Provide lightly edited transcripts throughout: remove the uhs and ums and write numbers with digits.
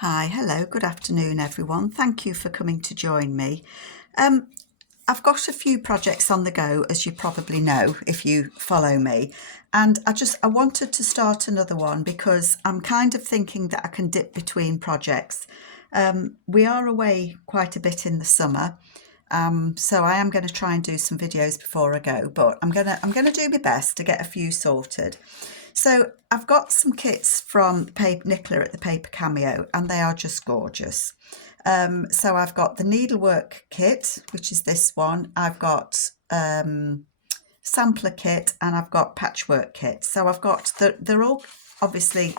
Hi, hello, good afternoon everyone. Thank you for coming to join me. I've got a few projects on the go, as you probably know if you follow me, and I wanted to start another one because I'm kind of thinking that I can dip between projects. We are away quite a bit in the summer, so I am going to try and do some videos before I go, but I'm gonna do my best to get a few sorted. So I've got some kits from Nicola at the Paper Cameo, and they are just gorgeous. So I've got the Needlework kit, which is this one. I've got sampler kit, and I've got Patchwork kit. So I've got they're all obviously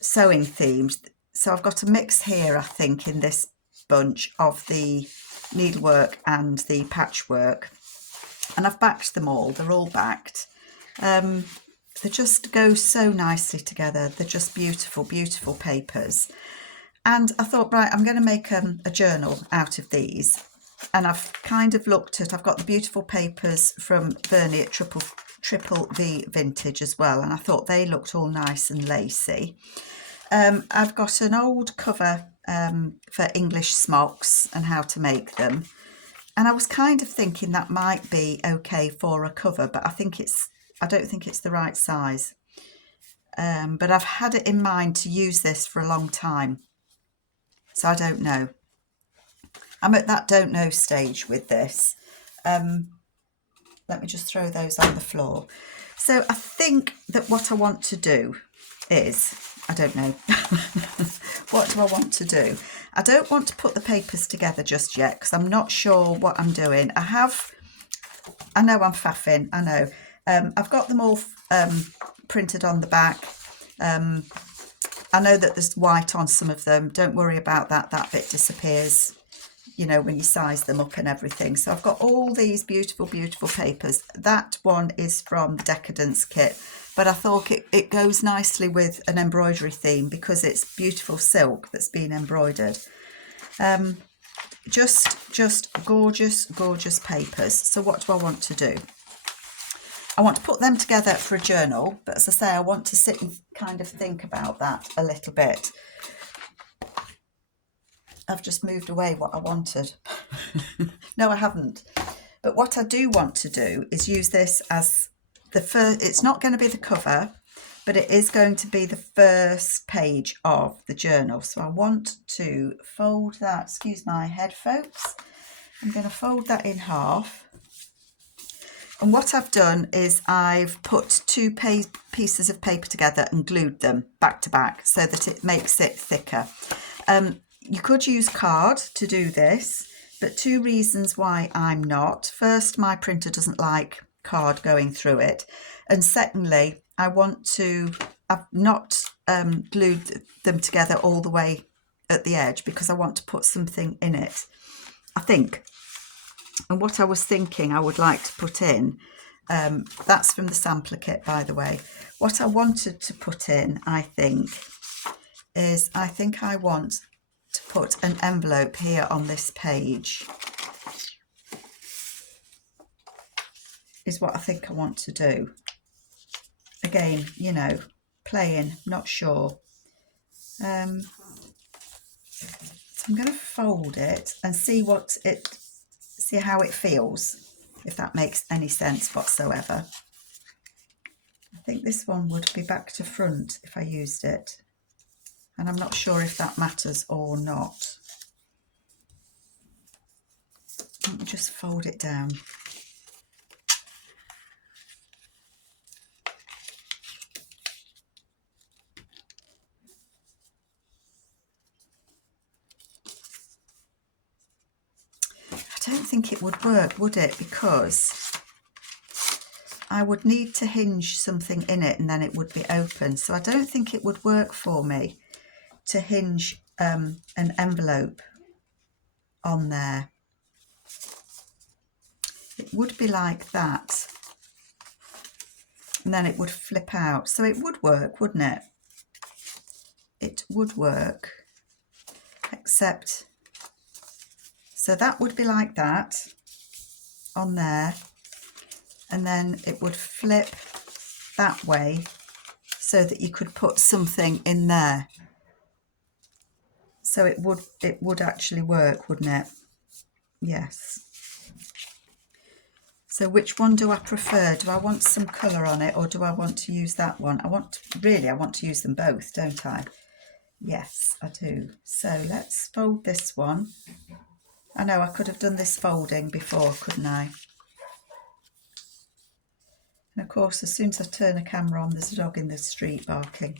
sewing themed. So I've got a mix here, I think, in this bunch of the Needlework and the Patchwork, and I've backed them all. They're all backed. They just go so nicely together. They're just beautiful, beautiful papers. And I thought, right, I'm going to make a journal out of these. And I've kind of looked at, I've got the beautiful papers from Bernie at Triple V Vintage as well. And I thought they looked all nice and lacy. I've got an old cover for English smocks and how to make them. And I was kind of thinking that might be okay for a cover, but I don't think it's the right size. But I've had it in mind to use this for a long time. So I don't know. I'm at that don't know stage with this. Let me just throw those on the floor. So I think that what I want to do is, I don't know. What do I want to do? I don't want to put the papers together just yet because I'm not sure what I'm doing. I know I'm faffing, I know. I've got them all printed on the back. I know that there's white on some of them. Don't worry about that. That bit disappears, you know, when you size them up and everything. So I've got all these beautiful, beautiful papers. That one is from the Decadence kit, but I thought it goes nicely with an embroidery theme because it's beautiful silk that's been embroidered. Just gorgeous, gorgeous papers. So what do I want to do? I want to put them together for a journal, but as I say, I want to sit and kind of think about that a little bit. I've just moved away what I wanted. No, I haven't. But what I do want to do is use this as the first, it's not going to be the cover, but it is going to be the first page of the journal. So I want to fold that, excuse my head folks, I'm going to fold that in half. And what I've done is I've put two pieces of paper together and glued them back to back so that it makes it thicker. You could use card to do this, but two reasons why I'm not. First, my printer doesn't like card going through it. And secondly, I've not glued them together all the way at the edge because I want to put something in it, I think. And what I was thinking I would like to put in, that's from the sampler kit, by the way. What I wanted to put in, I think I want to put an envelope here on this page. Is what I think I want to do. Again, you know, playing, not sure. So I'm going to fold it and see how it feels, if that makes any sense whatsoever. I think this one would be back to front if I used it, and I'm not sure if that matters or not. Let me just fold it down. I don't think it would work, would it? Because I would need to hinge something in it and then it would be open. So I don't think it would work for me to hinge an envelope on there. It would be like that. And then it would flip out. So it would work, wouldn't it? It would work. Except, so that would be like that on there. And then it would flip that way so that you could put something in there. So it would actually work, wouldn't it? Yes. So which one do I prefer? Do I want some colour on it, or do I want to use that one? I want to use them both, don't I? Yes, I do. So let's fold this one. I know I could have done this folding before, couldn't I? And of course, as soon as I turn the camera on, there's a dog in the street barking.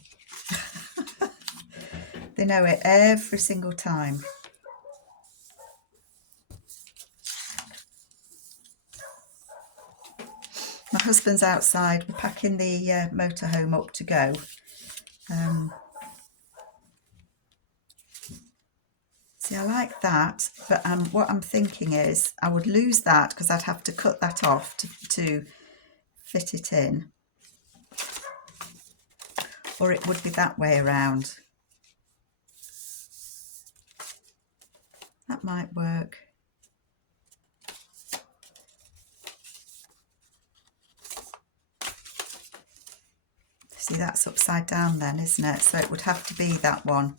They know it every single time. My husband's outside. We're packing the motorhome up to go. See, I like that, but what I'm thinking is I would lose that because I'd have to cut that off to fit it in. Or it would be that way around. That might work. See, that's upside down then, isn't it? So it would have to be that one.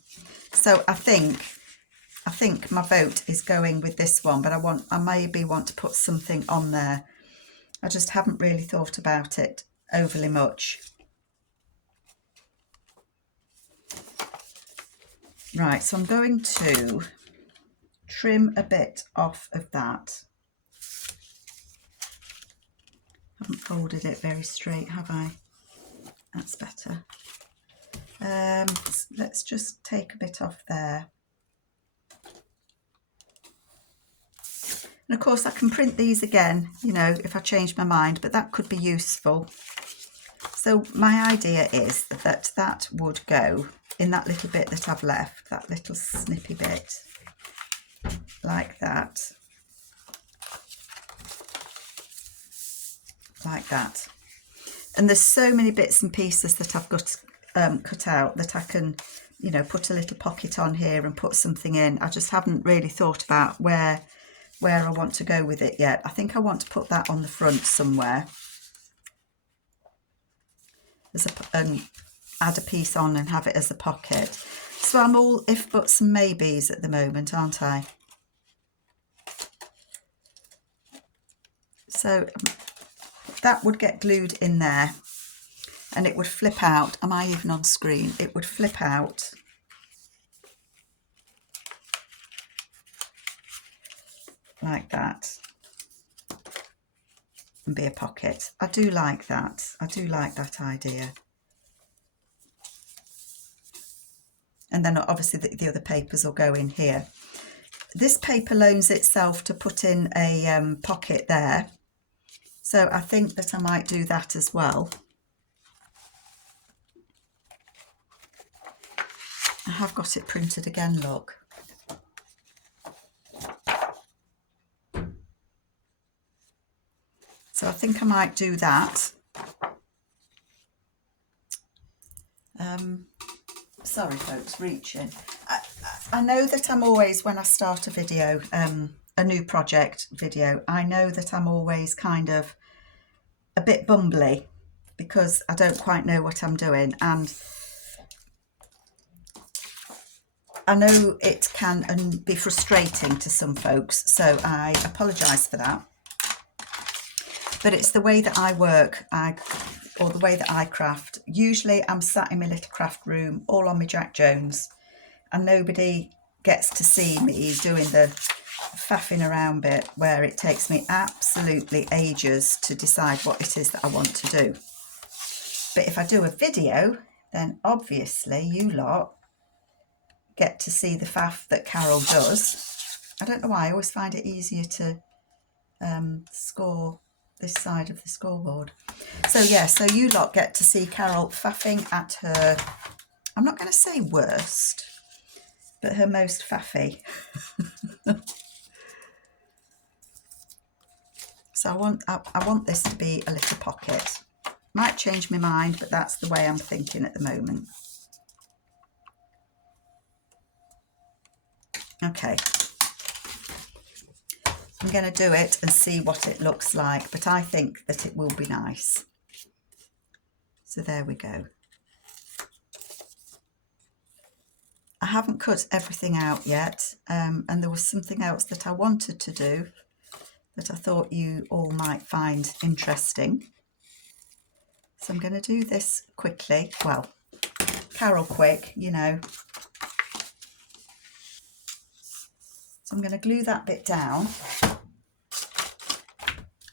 So I think my vote is going with this one, but I maybe want to put something on there. I just haven't really thought about it overly much. Right, so I'm going to trim a bit off of that. I haven't folded it very straight, have I? That's better. Let's just take a bit off there. And of course I can print these again, you know, if I change my mind, but that could be useful. So my idea is that that would go in that little bit that I've left, that little snippy bit, like that. Like that. And there's so many bits and pieces that I've got cut out that I can, you know, put a little pocket on here and put something in. I just haven't really thought about where I want to go with it yet. I think I want to put that on the front somewhere. And add a piece on and have it as a pocket. So I'm all if buts and maybes at the moment, aren't I? So that would get glued in there and it would flip out. Am I even on screen? It would flip out. Like that. And be a pocket. I do like that. I do like that idea. And then obviously the other papers will go in here. This paper loans itself to put in a pocket there. So I think that I might do that as well. I have got it printed again, look. So I think I might do that. Sorry folks, reaching. I know that I'm always, when I start a video, a new project video, I know that I'm always kind of a bit bumbly because I don't quite know what I'm doing, and I know it can be frustrating to some folks, so I apologise for that. But it's the way that I work, or the way that I craft. Usually I'm sat in my little craft room, all on my Jack Jones, and nobody gets to see me doing the faffing around bit where it takes me absolutely ages to decide what it is that I want to do. But if I do a video, then obviously you lot get to see the faff that Carol does. I don't know why, I always find it easier to score this side of the scoreboard. So yeah, so you lot get to see Carol faffing at her, I'm not going to say worst, but her most faffy. So I want this to be a little pocket. Might change my mind, but that's the way I'm thinking at the moment. Okay. I'm going to do it and see what it looks like, but I think that it will be nice. So there we go. I haven't cut everything out yet, and there was something else that I wanted to do that I thought you all might find interesting. So I'm going to do this quickly. Well, Carol quick, you know. So I'm going to glue that bit down.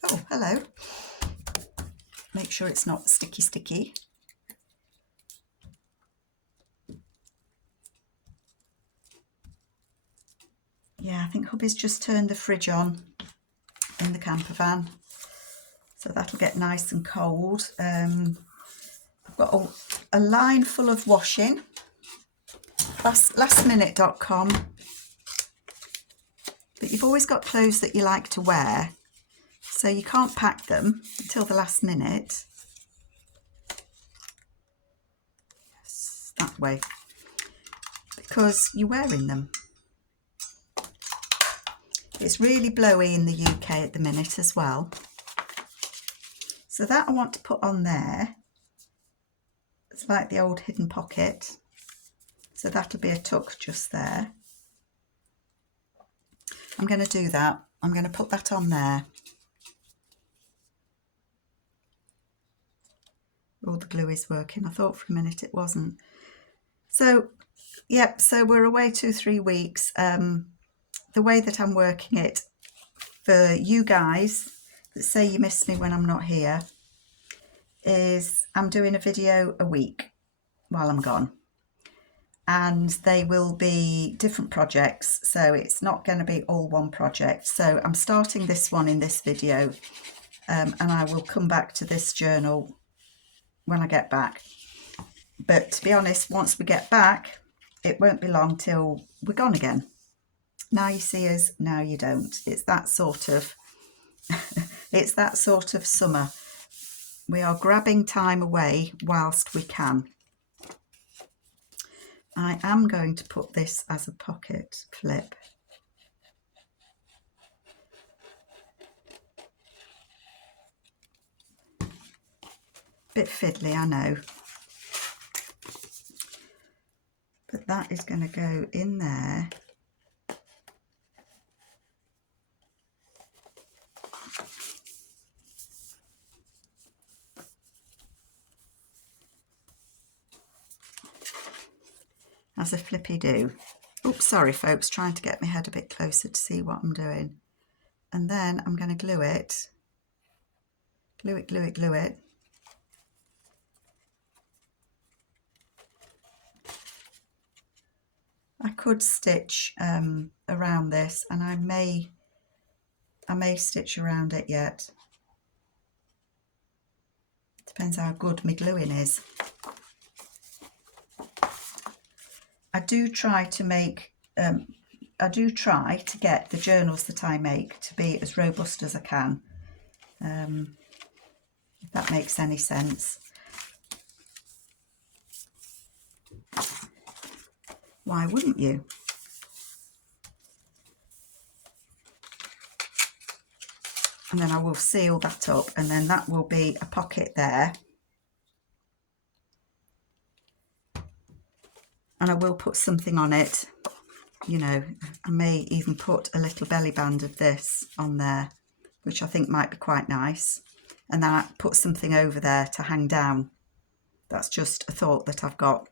Oh, hello. Make sure it's not sticky. Yeah, I think hubby's just turned the fridge on in the camper van, so that'll get nice and cold. I've got a line full of washing. Lastminute.com. But you've always got clothes that you like to wear, so you can't pack them until the last minute. Yes, that way, because you're wearing them. It's really blowy in the UK at the minute as well. So that I want to put on there. It's like the old hidden pocket. So that'll be a tuck just there. I'm going to do that. I'm going to put that on there. All the glue is working. I thought for a minute it wasn't. So, yep, so we're away 2-3 weeks. The way that I'm working it for you guys that say you miss me when I'm not here is I'm doing a video a week while I'm gone, and they will be different projects, so it's not going to be all one project. So I'm starting this one in this video, and I will come back to this journal when I get back. But to be honest, once we get back, it won't be long till we're gone again. Now you see us, now you don't. It's that sort of it's that sort of summer. We are grabbing time away whilst we can. I am going to put this as a pocket flip. Bit fiddly, I know. But that is going to go in there. As a flippy do. Oops, sorry folks, trying to get my head a bit closer to see what I'm doing. And then I'm going to glue it. Glue it, glue it, glue it. I could stitch around this, and I may stitch around it yet. Depends how good my gluing is. I do try to make, get the journals that I make to be as robust as I can, if that makes any sense. Why wouldn't you? And then I will seal that up, and then that will be a pocket there. And I will put something on it, you know. I may even put a little belly band of this on there, which I think might be quite nice. And then I put something over there to hang down. That's just a thought that I've got.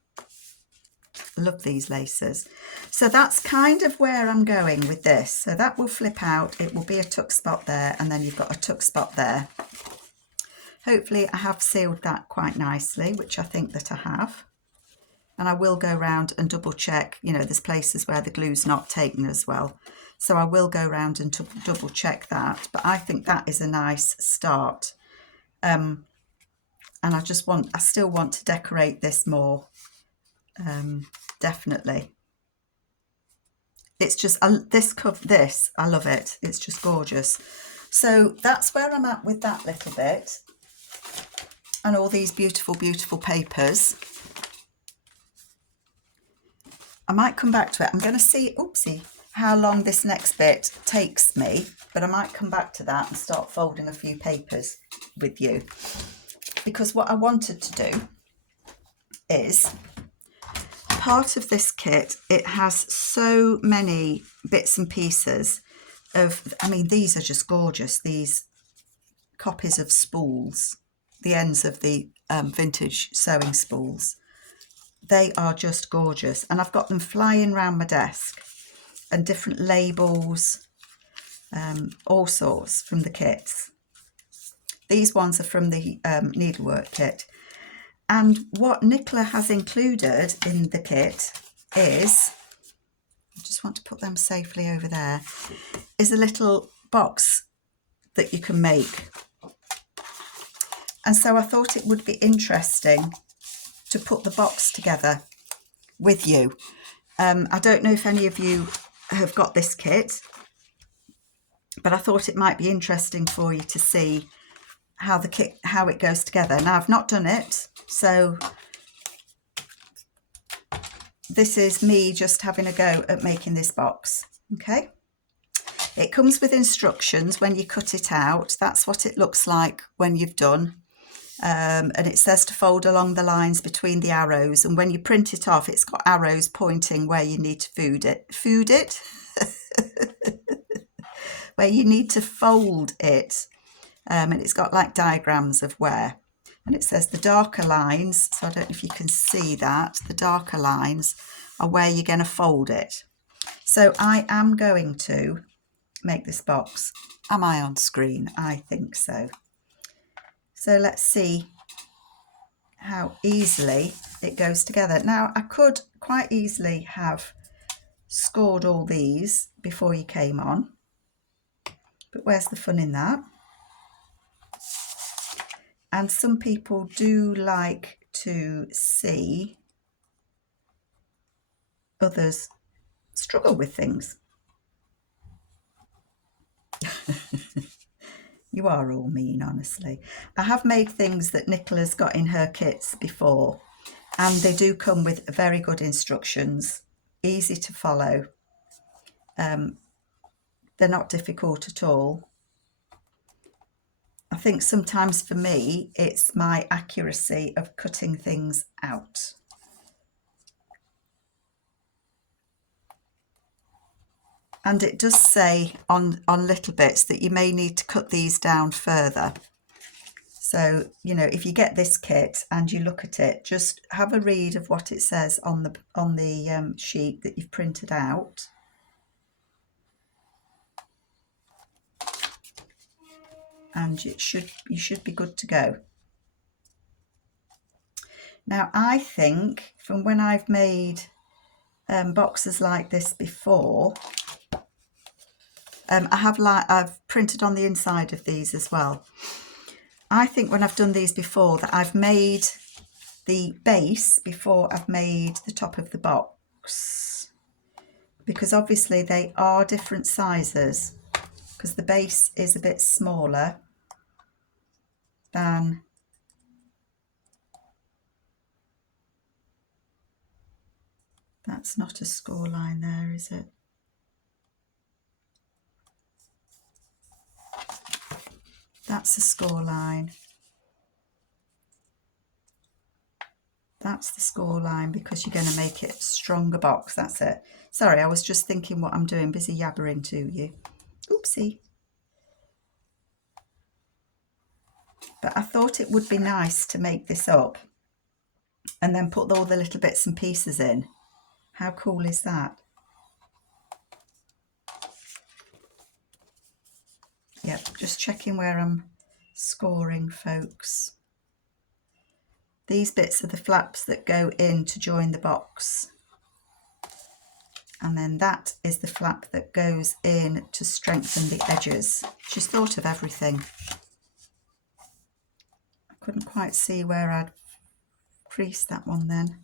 I love these laces. So that's kind of where I'm going with this. So that will flip out. It will be a tuck spot there, and then you've got a tuck spot there. Hopefully I have sealed that quite nicely, which I think that I have. And I will go around and double check, you know, there's places where the glue's not taken as well. So I will go around and double check that. But I think that is a nice start. And I still want to decorate this more. Definitely. It's just, this, I love it. It's just gorgeous. So that's where I'm at with that little bit. And all these beautiful, beautiful papers. I might come back to it. I'm going to see, oopsie, how long this next bit takes me, but I might come back to that and start folding a few papers with you. Because what I wanted to do is part of this kit, it has so many bits and pieces of, I mean, these are just gorgeous, these copies of spools, the ends of the vintage sewing spools. They are just gorgeous, and I've got them flying around my desk, and different labels, all sorts from the kits. These ones are from the Needlework kit. And what Nicolas has included in the kit is, I just want to put them safely over there, is a little box that you can make. And so I thought it would be interesting to put the box together with you. I don't know if any of you have got this kit, but I thought it might be interesting for you to see how it goes together. Now, I've not done it, so this is me just having a go at making this box. Okay, it comes with instructions when you cut it out. That's what it looks like when you've done, and it says to fold along the lines between the arrows, and when you print it off, it's got arrows pointing where you need to fold it where you need to fold it. And it's got like diagrams of where, and it says the darker lines, so I don't know if you can see that, the darker lines are where you're going to fold it. So I am going to make this box. Am I on screen? I think so. So let's see how easily it goes together. Now, I could quite easily have scored all these before you came on, but where's the fun in that? And some people do like to see others struggle with things. You are all mean, honestly. I have made things that Nicola's got in her kits before, and they do come with very good instructions, easy to follow. They're not difficult at all. I think sometimes for me, it's my accuracy of cutting things out. And it does say on little bits that you may need to cut these down further. So, you know, if you get this kit and you look at it, just have a read of what it says on the sheet that you've printed out. And you should be good to go. Now, I think from when I've made boxes like this before, I've printed on the inside of these as well. I think when I've done these before that I've made the base before I've made the top of the box, because obviously they are different sizes, because the base is a bit smaller than that's not a score line there, is it? That's a score line. That's the score line, because you're going to make it a stronger box. That's it. Sorry, I was just thinking what I'm doing, busy yabbering to you. Oopsie. But I thought it would be nice to make this up and then put all the little bits and pieces in. How cool is that? Yep, just checking where I'm scoring, folks. These bits are the flaps that go in to join the box. And then that is the flap that goes in to strengthen the edges. She's thought of everything. I couldn't quite see where I'd creased that one then.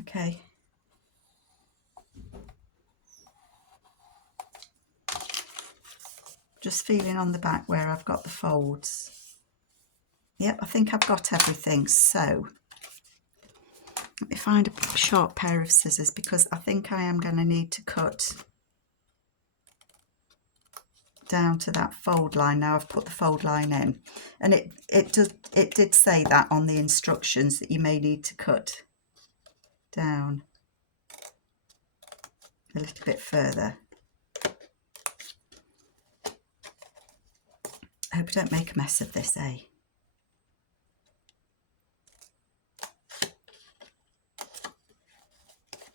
Okay. Just feeling on the back where I've got the folds. Yep, I think I've got everything. So let me find a sharp pair of scissors, because I think I am going to need to cut down to that fold line. Now I've put the fold line in, and it did say that on the instructions that you may need to cut down a little bit further. I hope I don't make a mess of this, eh?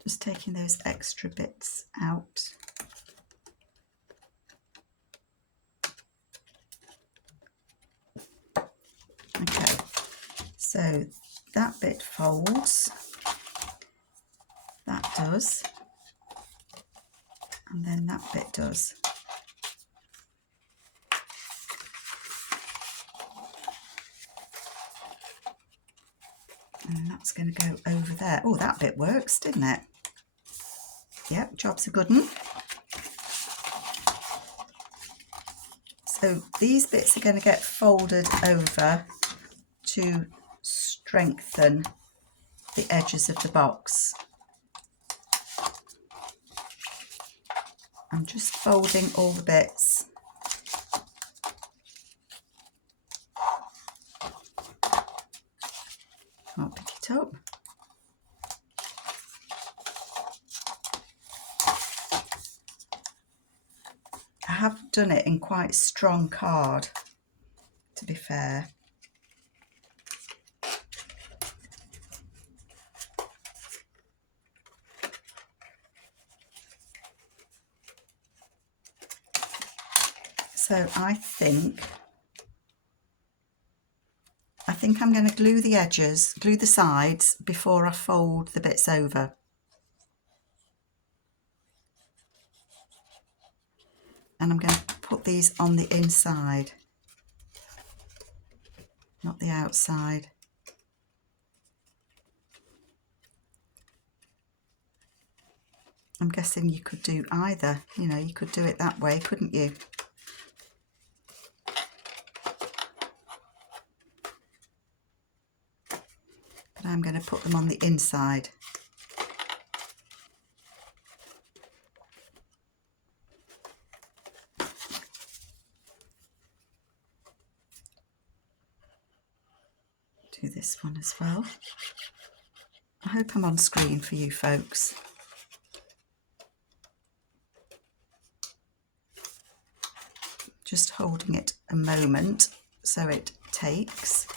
Just taking those extra bits out. Okay, so that bit folds, that does, and then that bit does. And that's going to go over there. Oh, that bit works, didn't it? Yep, job's a good one. So these bits are going to get folded over to strengthen the edges of the box. I'm just folding all the bits. I'll pick it up. I have done it in quite strong card, to be fair. So I think I'm going to glue the edges, glue the sides before I fold the bits over. And I'm going to put these on the inside, not the outside. I'm guessing you could do either, you know, you could do it that way, couldn't you? But I'm going to put them on the inside. Do this one as well. I hope I'm on screen for you folks. Just holding it a moment so it takes.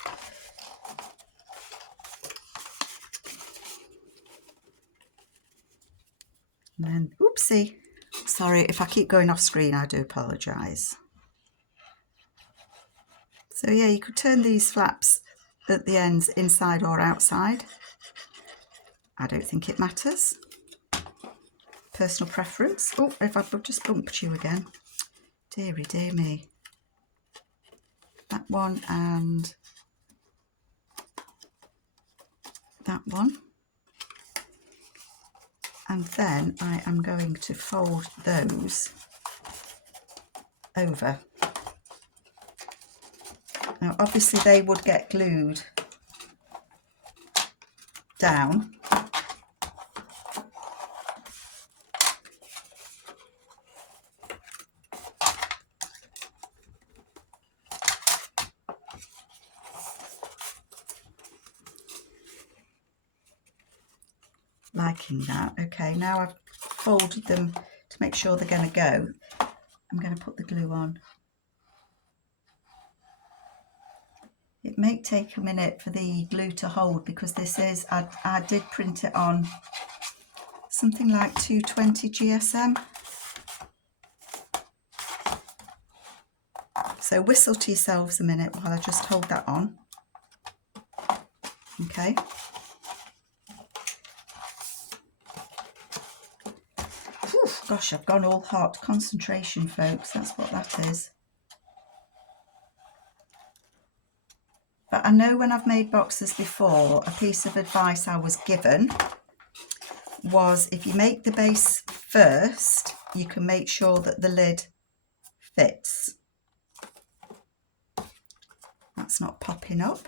And then, oopsie, sorry if I keep going off screen, I do apologise. So yeah, you could turn these flaps at the ends inside or outside. I don't think it matters. Personal preference. Oh, if I've just bumped you again. Dearie dear me. That one and that one. And then I am going to fold those over. Now obviously they would get glued down. Liking that. Okay, now I've folded them to make sure they're going to go. I'm going to put the glue on. It may take a minute for the glue to hold because this is, I did print it on something like 220 GSM. So whistle to yourselves a minute while I just hold that on. Okay. Whew, gosh, I've gone all hot. Concentration, folks, that's what that is. But I know when I've made boxes before, a piece of advice I was given was if you make the base first, you can make sure that the lid fits. That's not popping up.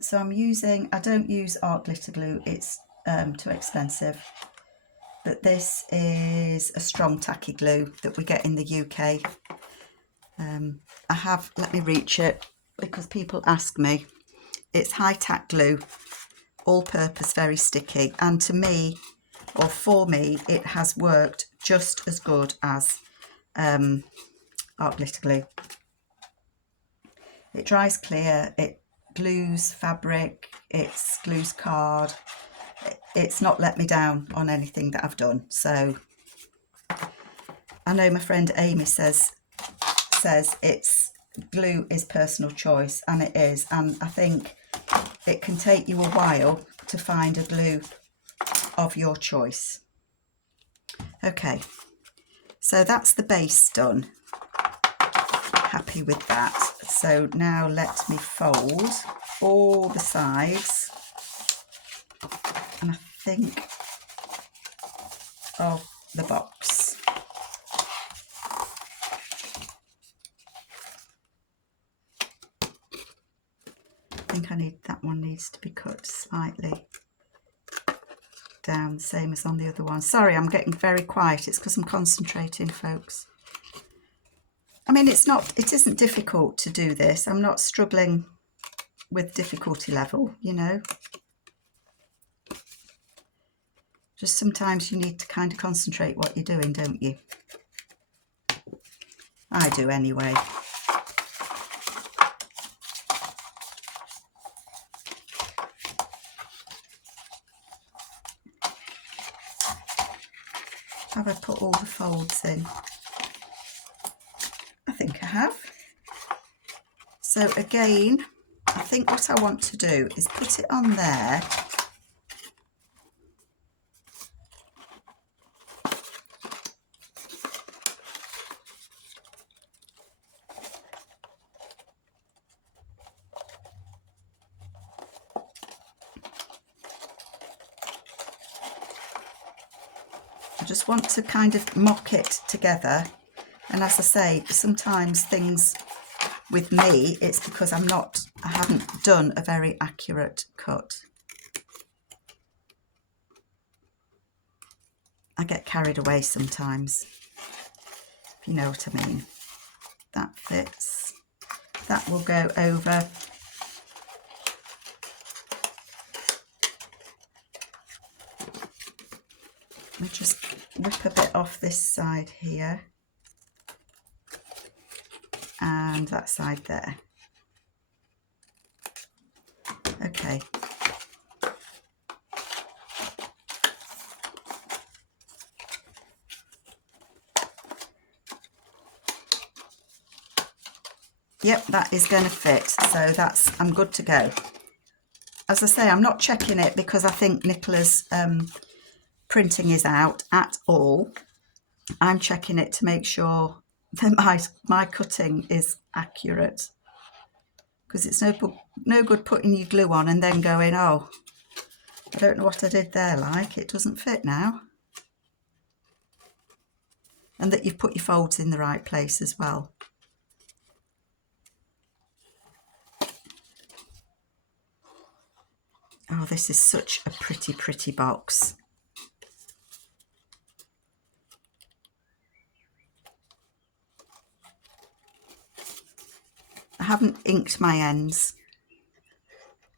So I'm using, I don't use art glitter glue, it's too expensive. that this is a strong tacky glue that we get in the UK. I have, let me reach it because people ask me. It's high tack glue, all purpose, very sticky, and to me, or for me, it has worked just as good as art glitter glue. It dries clear, it glues fabric, it glues card. It's not let me down on anything that I've done. So I know my friend Amy says it's glue is personal choice, and it is, and I think it can take you a while to find a glue of your choice. Okay, so that's the base done. Happy with that. So now let me fold all the sides, and I think of the box. I think that one needs to be cut slightly down, same as on the other one. Sorry, I'm getting very quiet. It's because I'm concentrating, folks. I mean, it isn't difficult to do this. I'm not struggling with difficulty level, you know. Just sometimes you need to kind of concentrate what you're doing, don't you? I do anyway. Have I put all the folds in? I think I have. So again, I think what I want to do is put it on there. I just want to kind of mock it together, and as I say, sometimes things with me, it's because I haven't done a very accurate cut. I get carried away sometimes, if you know what I mean. That fits. That will go over. Let me just rip a bit off this side here and that side there. Okay. Yep, that is going to fit. So I'm good to go. As I say, I'm not checking it because I think Nicolas' printing is out at all. I'm checking it to make sure that my cutting is accurate, because it's no good putting your glue on and then going, oh, I don't know what I did there, like it doesn't fit now. And that you've put your folds in the right place as well. Oh, this is such a pretty, pretty box. I haven't inked my ends.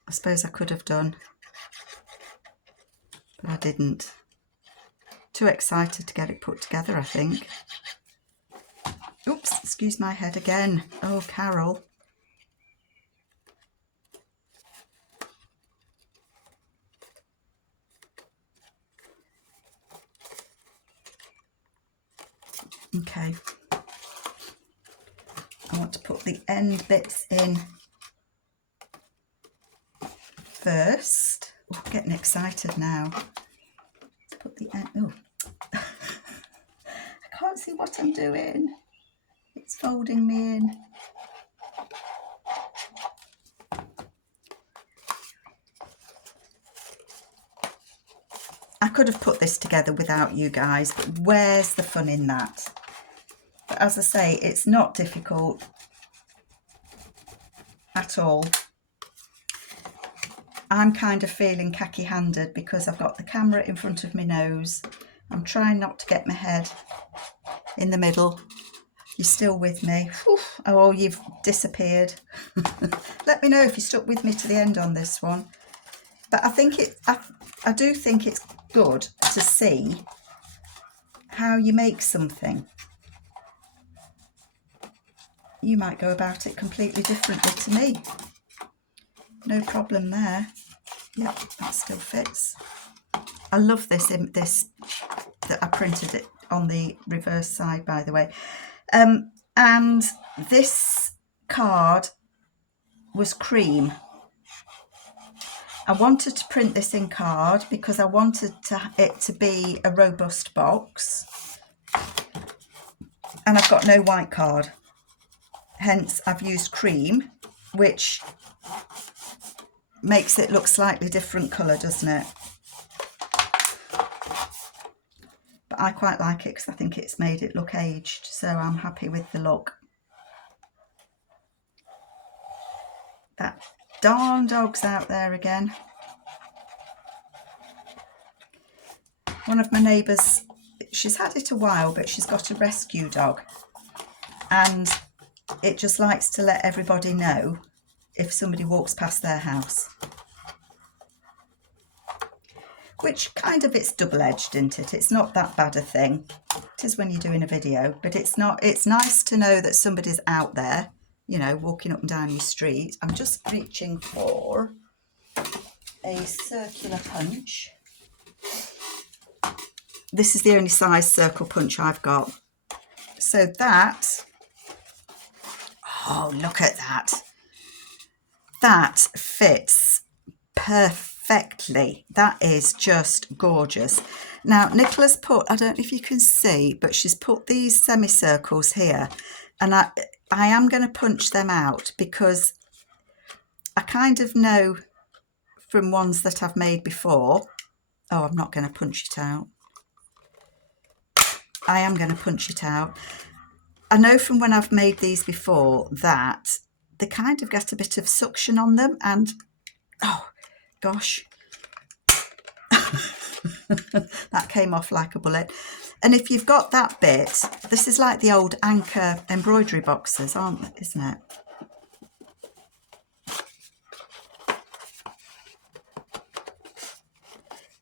I suppose I could have done, but I didn't. Too excited to get it put together, I think. Oops, excuse my head again. Oh, Carol. Okay. I want to put the end bits in first. Oh, I'm getting excited now. Let's put the end. Oh, I can't see what I'm doing. It's folding me in. I could have put this together without you guys, but where's the fun in that? But as I say, it's not difficult at all. I'm kind of feeling khaki-handed because I've got the camera in front of my nose. I'm trying not to get my head in the middle. You're still with me? Whew. Oh, you've disappeared. Let me know if you stuck with me to the end on this one. But I do think it's good to see how you make something. You might go about it completely differently to me. No problem there. Yep, that still fits. I love this that I printed it on the reverse side, by the way. And this card was cream. I wanted to print this in card because I wanted it to be a robust box, and I've got no white card, hence I've used cream, which makes it look slightly different colour, doesn't it? But I quite like it because I think it's made it look aged, so I'm happy with the look. That darn dog's out there again. One of my neighbours, she's had it a while, but she's got a rescue dog, and it just likes to let everybody know if somebody walks past their house. Which kind of, it's double-edged, isn't it? It's not that bad a thing. It is when you're doing a video, but it's not. It's nice to know that somebody's out there, you know, walking up and down your street. I'm just reaching for a circular punch. This is the only size circle punch I've got. So that, oh, look at that. That fits perfectly. That is just gorgeous. Now, Nicolas put, I don't know if you can see, but she's put these semicircles here, and I am going to punch them out because I kind of know from ones that I've made before. Oh, I'm not going to punch it out. I am going to punch it out. I know from when I've made these before that they kind of get a bit of suction on them, and oh gosh, that came off like a bullet. And if you've got that bit, this is like the old Anchor embroidery boxes, isn't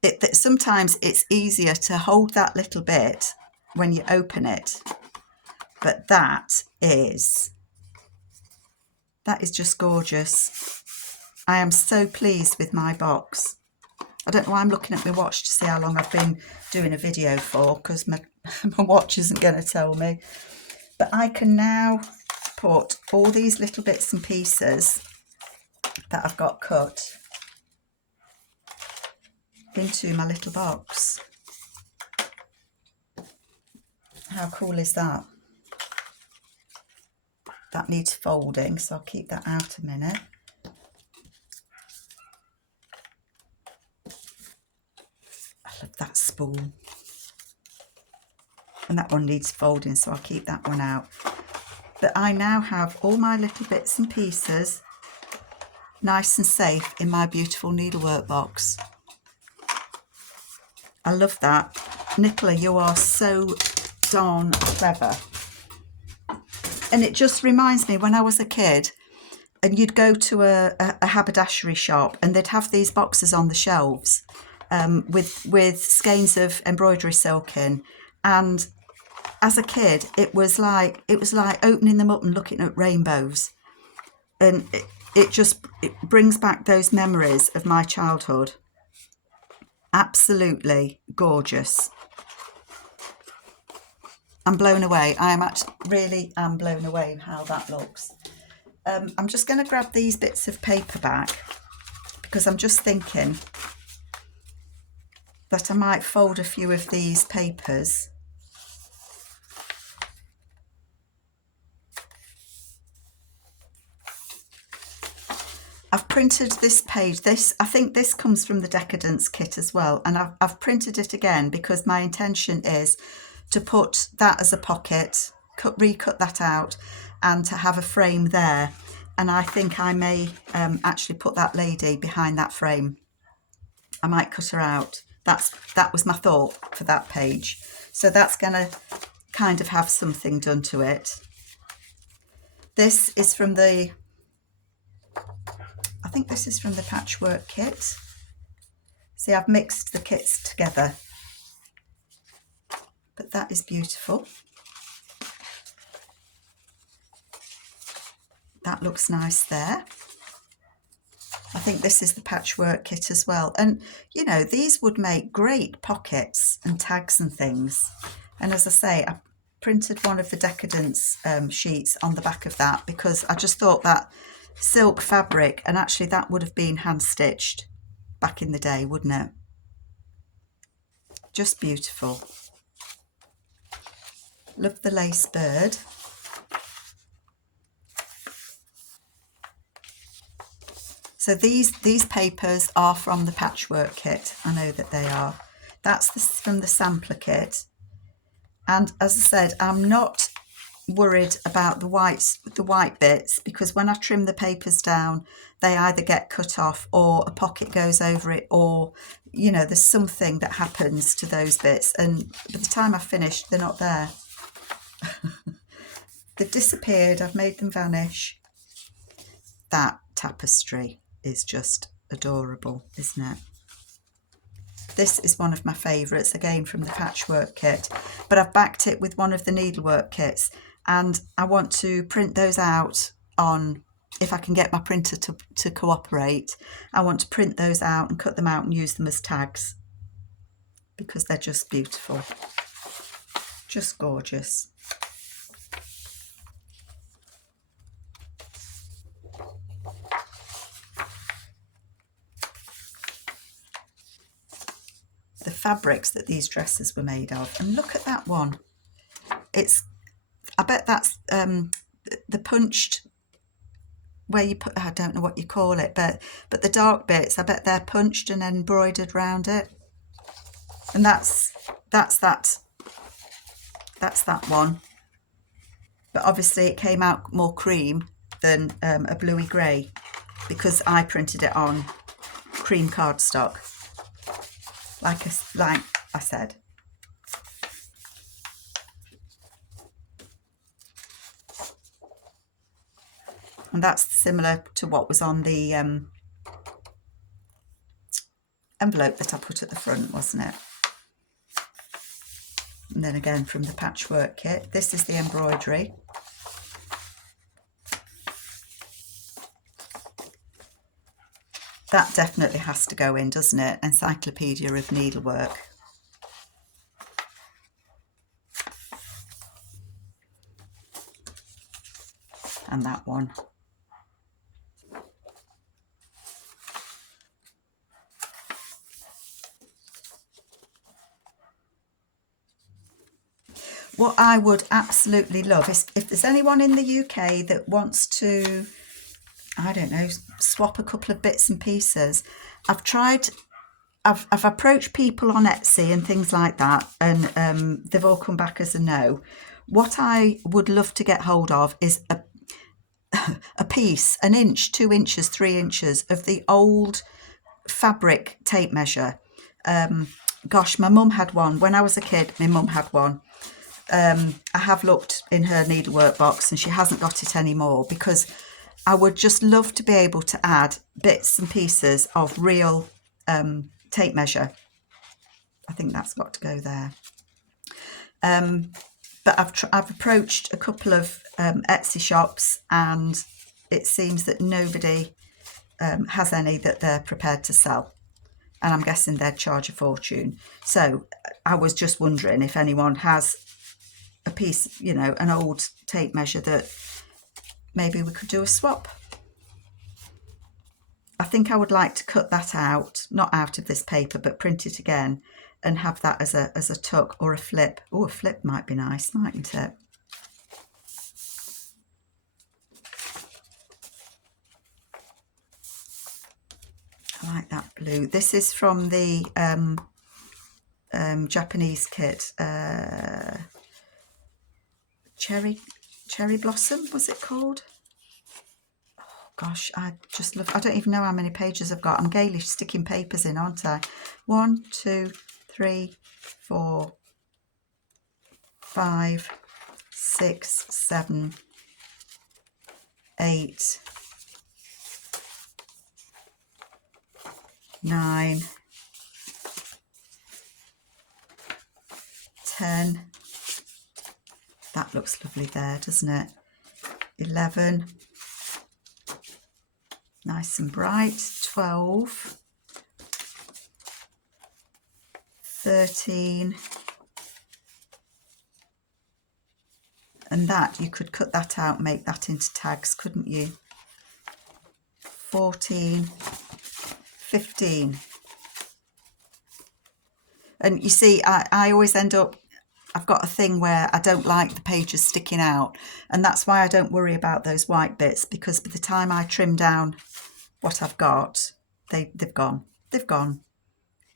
it? Sometimes it's easier to hold that little bit when you open it, but that is just gorgeous. I am so pleased with my box. I don't know why I'm looking at my watch to see how long I've been doing a video for, because my watch isn't going to tell me. But I can now put all these little bits and pieces that I've got cut into my little box. How cool is that? That needs folding, so I'll keep that out a minute. I love that spool. And that one needs folding, so I'll keep that one out. But I now have all my little bits and pieces nice and safe in my beautiful needlework box. I love that. Nicola, you are so darn clever. And it just reminds me when I was a kid and you'd go to a haberdashery shop and they'd have these boxes on the shelves with skeins of embroidery silk in, and as a kid it was like opening them up and looking at rainbows, and it brings back those memories of my childhood. Absolutely gorgeous. I'm blown away. Really am blown away how that looks. I'm just going to grab these bits of paper back because I'm just thinking that I might fold a few of these papers. I've printed this page. I think this comes from the Decadence kit as well, and I've printed it again because my intention is to put that as a pocket, recut that out, and to have a frame there. And I think I may actually put that lady behind that frame. I might cut her out. that was my thought for that page. So that's going to kind of have something done to it. This is from the, I think this is from the Patchwork kit. See, I've mixed the kits together, but that is beautiful. That looks nice there. I think this is the Patchwork kit as well. And, you know, these would make great pockets and tags and things. And as I say, I printed one of the Decadence sheets on the back of that because I just thought that silk fabric, and actually that would have been hand stitched back in the day, wouldn't it? Just beautiful. Love the lace bird. So these papers are from the Patchwork kit. I know that they are. That's from the sampler kit. And as I said, I'm not worried about the white bits, because when I trim the papers down, they either get cut off or a pocket goes over it, or, you know, there's something that happens to those bits. And by the time I've finished, they're not there. They've disappeared. I've made them vanish. That tapestry is just adorable, isn't it? This is one of my favourites, again from the Patchwork kit, but I've backed it with one of the Needlework kits, and I want to print those out on, if I can get my printer to cooperate, I want to print those out and cut them out and use them as tags, because they're just beautiful, just gorgeous. The fabrics that these dresses were made of, and look at that one. I bet that's the punched, where you put, I don't know what you call it, but the dark bits, I bet they're punched and embroidered around it. And that's that one. But obviously it came out more cream than a bluey grey, because I printed it on cream cardstock, like I said. And that's similar to what was on the envelope that I put at the front, wasn't it? And then again from the Patchwork kit, this is the embroidery. That definitely has to go in, doesn't it? Encyclopedia of Needlework. And that one. What I would absolutely love is if there's anyone in the UK that wants to, I don't know, swap a couple of bits and pieces. I've approached people on Etsy and things like that, and they've all come back as a no. What I would love to get hold of is a piece, 1 inch, 2 inches, 3 inches of the old fabric tape measure. Gosh, my mum had one. When I was a kid, my mum had one. I have looked in her needlework box and she hasn't got it anymore, because I would just love to be able to add bits and pieces of real tape measure. I think that's got to go there. But I've approached a couple of Etsy shops, and it seems that nobody has any that they're prepared to sell. And I'm guessing they'd charge a fortune. So I was just wondering if anyone has a piece, you know, an old tape measure that maybe we could do a swap. I think I would like to cut that out, not out of this paper, but print it again and have that as a tuck or a flip. Oh, a flip might be nice, mightn't it? I like that blue. This is from the Japanese kit. Cherry Blossom, was it called? Oh gosh, I just love, I don't even know how many pages I've got. I'm gaily sticking papers in, aren't I? 1, 2, 3, 4, 5, 6, 7, 8, 9, 10. That looks lovely there, doesn't it? 11. Nice and bright. 12. 13. And that, you could cut that out, make that into tags, couldn't you? 14. 15. And you see, I always end up, I've got a thing where I don't like the pages sticking out, and that's why I don't worry about those white bits, because by the time I trim down what I've got, they've gone. They've gone.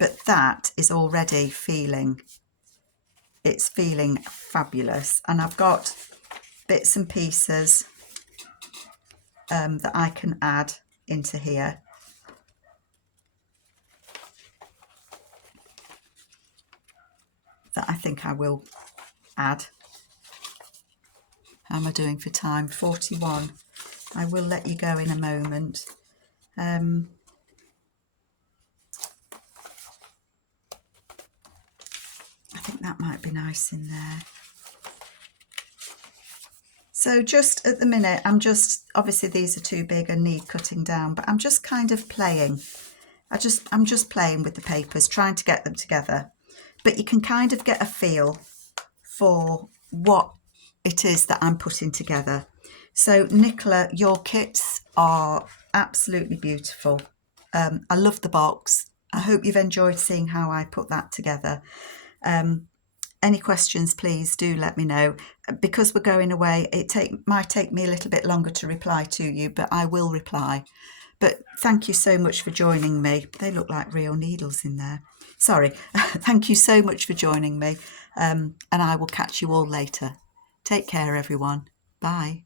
But that is already feeling, it's feeling fabulous. And I've got bits and pieces that I can add into here. That I think I will add. How am I doing for time? 41. I will let you go in a moment. I think that might be nice in there. So just at the minute, I'm just, obviously these are too big and need cutting down, but I'm just kind of playing. I'm just playing with the papers, trying to get them together. But you can kind of get a feel for what it is that I'm putting together. So Nicola, your kits are absolutely beautiful. I love the box. I hope you've enjoyed seeing how I put that together. Any questions, please do let me know. Because we're going away, might take me a little bit longer to reply to you, but I will reply. But thank you so much for joining me. They look like real needles in there. Sorry. Thank you so much for joining me. And I will catch you all later. Take care, everyone. Bye.